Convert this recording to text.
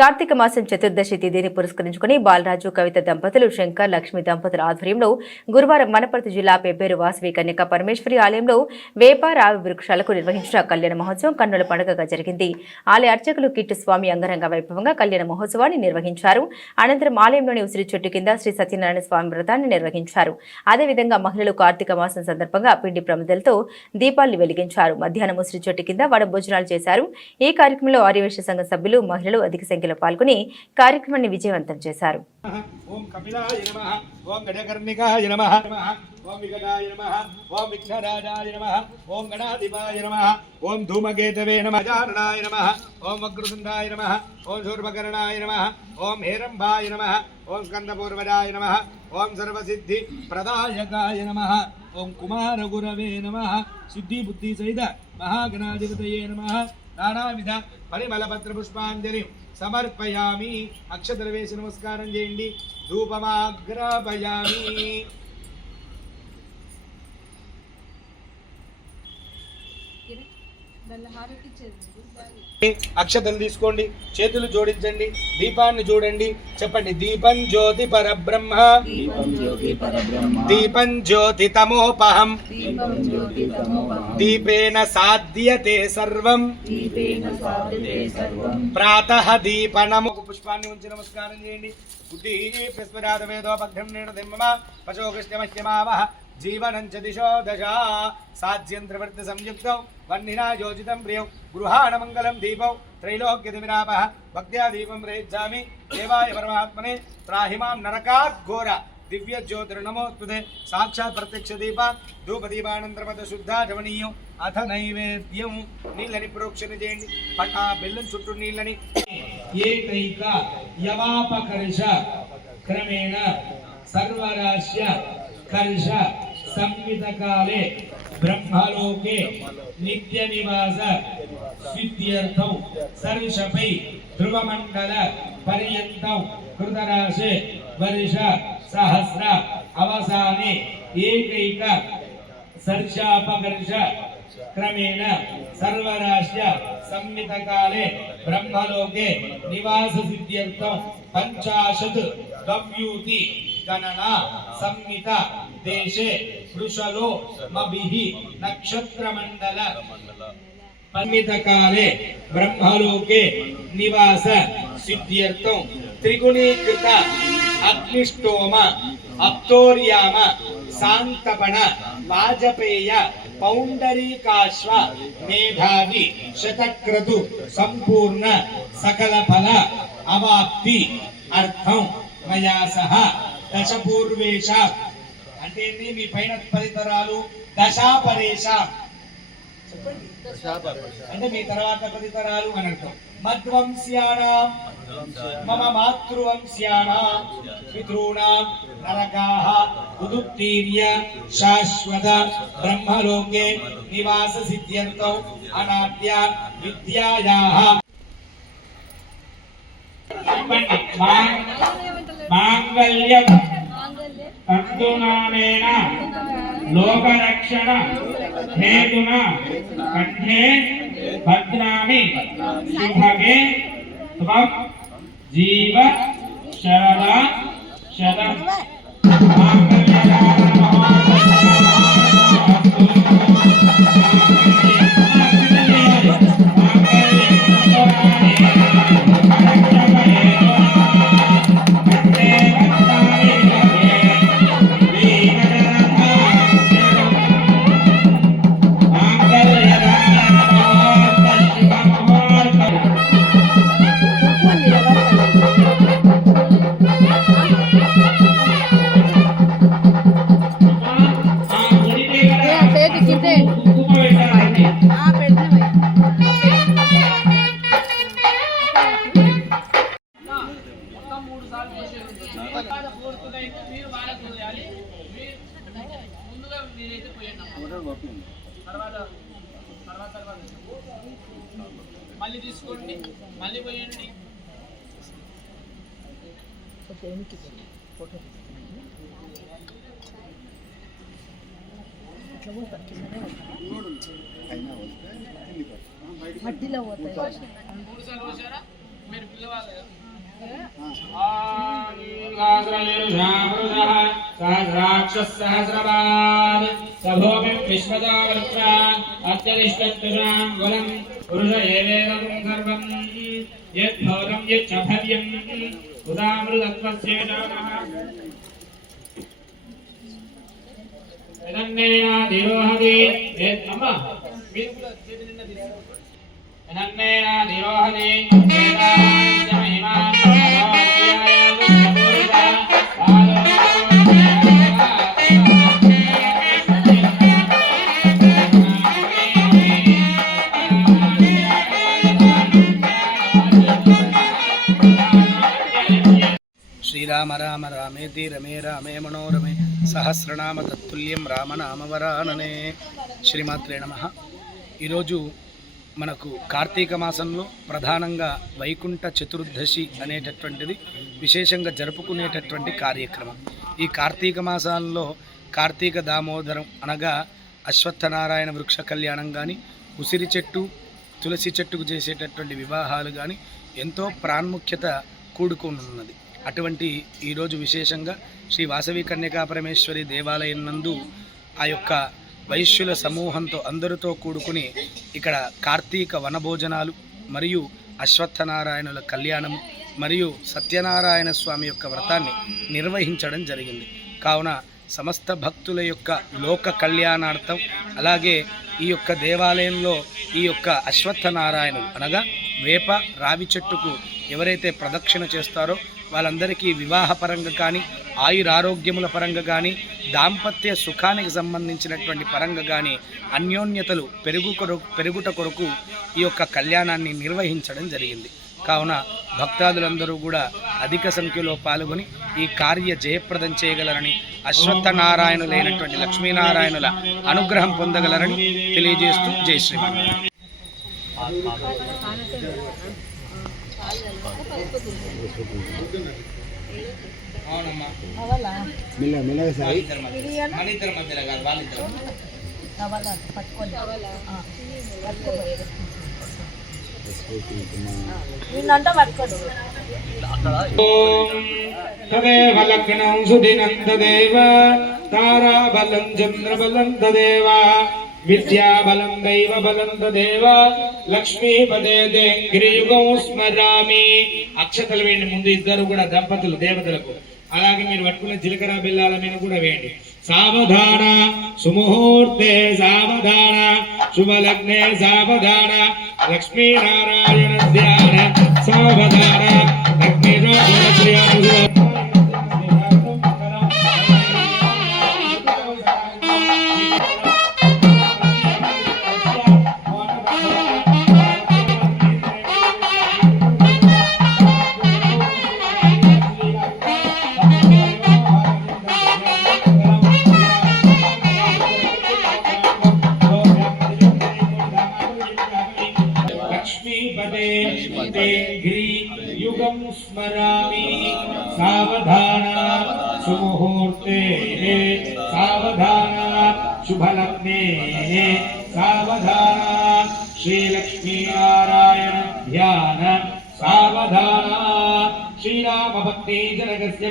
కార్తీక మాసం చతుర్దశి తిథిని పురస్కరించుకుని బాలరాజు కవిత దంపతులు శంకర్ లక్ష్మి దంపతుల ఆధ్వర్యంలో గురువారం వనపర్తి జిల్లా పెబ్బేరు వాసవి కన్యక పరమేశ్వరి ఆలయంలో వేప రావి వృక్షాలకు నిర్వహించిన కళ్యాణ మహోత్సవం కన్నుల పండుగగా జరిగింది. ఆలయ అర్చకులు కిట్టు స్వామి అంగరంగ వైభవంగా కళ్యాణ మహోత్సవాన్ని నిర్వహించారు. అనంతరం ఆలయంలోని ఉసిరి చెట్టు కింద శ్రీ సత్యనారాయణ స్వామి వ్రతాన్ని నిర్వహించారు. అదేవిధంగా మహిళలు కార్తీక మాసం సందర్భంగా పిండి ప్రమిదలతో దీపాలను వెలిగించారు. మధ్యాహ్నం ఉసిరి చెట్టు కింద వడ భోజనాలు చేశారు. ఈ కార్యక్రమంలో ఆర్యవైశ్య సంఘ సభ్యులు మహిళలు అధిక సంఖ్యలో పాల్గొని కార్యక్రమాన్ని విజయవంతం చేశారు. ఓం కపిలాయ నమః, ఓం గజకర్ణికాయ నమః, ఓం వికటాయ నమః, ఓం విఘ్నరాజాయ నమః, ఓం గణాధిపాయ నమః, ఓం ధూమకేతవే నమః, జారణాయ నమః, ఓం వక్రతుండాయ నమః, ఓం శూర్పకర్ణాయ నమః, ఓం హేరంబాయ నమః, ఓం స్కందపూర్వజాయ నమః, ఓం సర్వసిద్ధి ప్రదాయకాయ నమః, ఓం కుమారగురవే నమః, సిద్ధి బుద్ధి సహిత మహాగణాధిపతయే నమః. నానావిధ పరిమళపత్ర పుష్పాంజలి సమర్పయామి. అక్షతలు వేసి నమస్కారం చేయండి. ధూపమాగ్రాపయామి. అక్షతలు తీసుకోండి, చేతులు జోడించండి, దీపాన్ని చూడండి, చెప్పండి. దీపం జ్యోతి పరబ్రహ్మ, దీపం జ్యోతి తమోపహం, దీపేన సాధ్యతే సర్వం, ప్రాతః దీపనము. పుష్పాన్ని ఉంచి నమస్కారం చేయండి. బుద్ధి ప్రస్వరాధవేదోపఘ్నం నేణదిమ్మ పశోకృష్ణమహ్యమావహ జీవనం చ దిశో దశ సాధ్యంత్రవర్తి సంయుక్తం వన్నినా యోజితం ప్రియం గృహాణ మంగళం దీపం త్రైలోక్యతిమిరాపః భక్త్యా దీపం రేజ్జామి దేవాయ పరమాత్మనే త్రాహిమాం నరకాత్ ఘోర దివ్య జ్యోతిర్నమోస్తుతే. సాక్షాత్ ప్రత్యక్ష దీప ధూప దీపానంతరమత శుద్ధ జవనీయం అథ నైవేద్యం. నీళ్ళని ప్రోక్షణ చేయండి. బెల్లం చుట్టూ నీళ్ళని ఏకైక యవాపకర్ష క్రమేణ సర్వరాశ్య కర్ష సంహితకాలే బ్రహ్మలోకే నిత్య నివాస సిద్ధ్యర్థం సర్షపై ధ్రువమండల పర్యంతం కృతరాశే వర్ష సహస్ర అవసానే ఏకైక సర్షాపకర్ష క్రమేణ సర్వరాశ్య సంహితకాలే బ్రహ్మలోకే నివాస సిద్ధ్యర్థం 50 గవ్యూతి గణనా సంహిత దేశే వృషలో మభిః నక్షత్రమండల సంహితకాలే బ్రహ్మలోకే నివాస సిద్ధ్యర్థం త్రిగుణీకృత అగ్నిష్టోమ అప్తోర్యామ శాంతపణ వాజపేయ పౌండరీకాశ్వ మేధావి శతక్రతు సంపూర్ణ సకల ఫల అవాప్తి అర్థం మయా సహ దశపూర్వేష అంటే మీ పైన 10 తరాలు దశాపరేష చెప్పండి. అంటే మీ తర్వాత 10 తరాలు అని అర్థం. మధ్వంస్యానాం మమ మాతృవంస్యానాం పితॄణాం నరకాః ఉదుత్తీర్య శాశ్వత బ్రహ్మలోకే నివాస సిద్ధ్యర్థం అనాద్య విద్యాయాః మాంగళ్యం తంతునానేన లోకరక్షణ హేతున కంఠే భద్రామి శుభగే త్వం జీవ శరద శతం. మళ్ళీ తీసుకోండి, మళ్ళీ పోయండి. మట్టిలో పోతాయి. 3 సార్లు పోసారా? మీరు పిల్లవాళ్ళు కదా. सहस्राक्षसहस्रवान् सभोमिं विश्वदावृत्रा अत्यरिष्टत्तुरां वलं पुरुष एवेदं सर्वं यद्भवनं यच्च भव्यम् उदामृतत्वस्य नमः विनन्नेनाधिरोहति अम्म विनन्नेनाधिरोहति वेदांश्च महिमा శ్రీరామ రామ రామేతి రమే రామే మనోరమే సహస్రనామ తత్తుల్యం రామనామవరాననే. శ్రీమాత్రే నమః. ఈరోజు మనకు కార్తీక మాసంలో ప్రధానంగా వైకుంఠ చతుర్దశి అనేటటువంటిది విశేషంగా జరుపుకునేటటువంటి కార్యక్రమం. ఈ కార్తీక మాసాల్లో కార్తీక దామోదరం అనగా అశ్వత్థనారాయణ వృక్ష కళ్యాణం కానీ, ఉసిరి చెట్టు తులసి చెట్టుకు చేసేటటువంటి వివాహాలు కానీ ఎంతో ప్రాముఖ్యత కూడుకుని ఉన్నది. అటువంటి ఈరోజు విశేషంగా శ్రీ వాసవి కన్యకా పరమేశ్వరి దేవాలయం నందు ఆ యొక్క వైశ్యుల సమూహంతో అందరితో కూడుకుని ఇక్కడ కార్తీక వనభోజనాలు మరియు అశ్వత్థనారాయణుల కళ్యాణము మరియు సత్యనారాయణ స్వామి యొక్క వ్రతాన్ని నిర్వహించడం జరిగింది. కావున సమస్త భక్తుల యొక్క లోక కళ్యాణార్థం అలాగే ఈ యొక్క దేవాలయంలో ఈ యొక్క అశ్వత్థనారాయణులు అనగా వేప రావి చెట్టుకు ఎవరైతే ప్రదక్షిణ చేస్తారో వాళ్ళందరికీ వివాహ పరంగా కానీ, ఆయురారోగ్యముల పరంగా కానీ, దాంపత్య సుఖానికి సంబంధించినటువంటి పరంగా కానీ అన్యోన్యతలు పెరుగుట కొరకు ఈ యొక్క కళ్యాణాన్ని నిర్వహించడం జరిగింది. కావున భక్తాదులందరూ కూడా అధిక సంఖ్యలో పాల్గొని ఈ కార్య జయప్రదం చేయగలరని, అశ్వత్థనారాయణులైనటువంటి లక్ష్మీనారాయణుల అనుగ్రహం పొందగలరని తెలియజేస్తూ జై శ్రీమన్నారాయణ. तदेव लग्नं सुदिनं तदेव ताराबलं चन्द्रबलं तदेव विद्याबलं दैवबलं तदेव लक्ष्मीपदे गिरियुगं स्मरामि. అక్షతలు వేయండి. ముందు ఇద్దరు కూడా దంపతులు దేవతలకు, అలాగే మీరు పట్టుకున్న జీలకర్ర బెల్లాల మీద కూడా వేయండి. సావధాన సుముహూర్తే సావధాన శుభలగ్నే సావధాన లక్ష్మీనారాయణ ధ్యాన సావధాన गिरियुगं स्मरामि. सावधान सुमुहूर्ते सावधान शुभलग्ने सावधान श्रीलक्ष्मीनारायण ध्यान सावधान श्रीराम भक्ति जनकस्य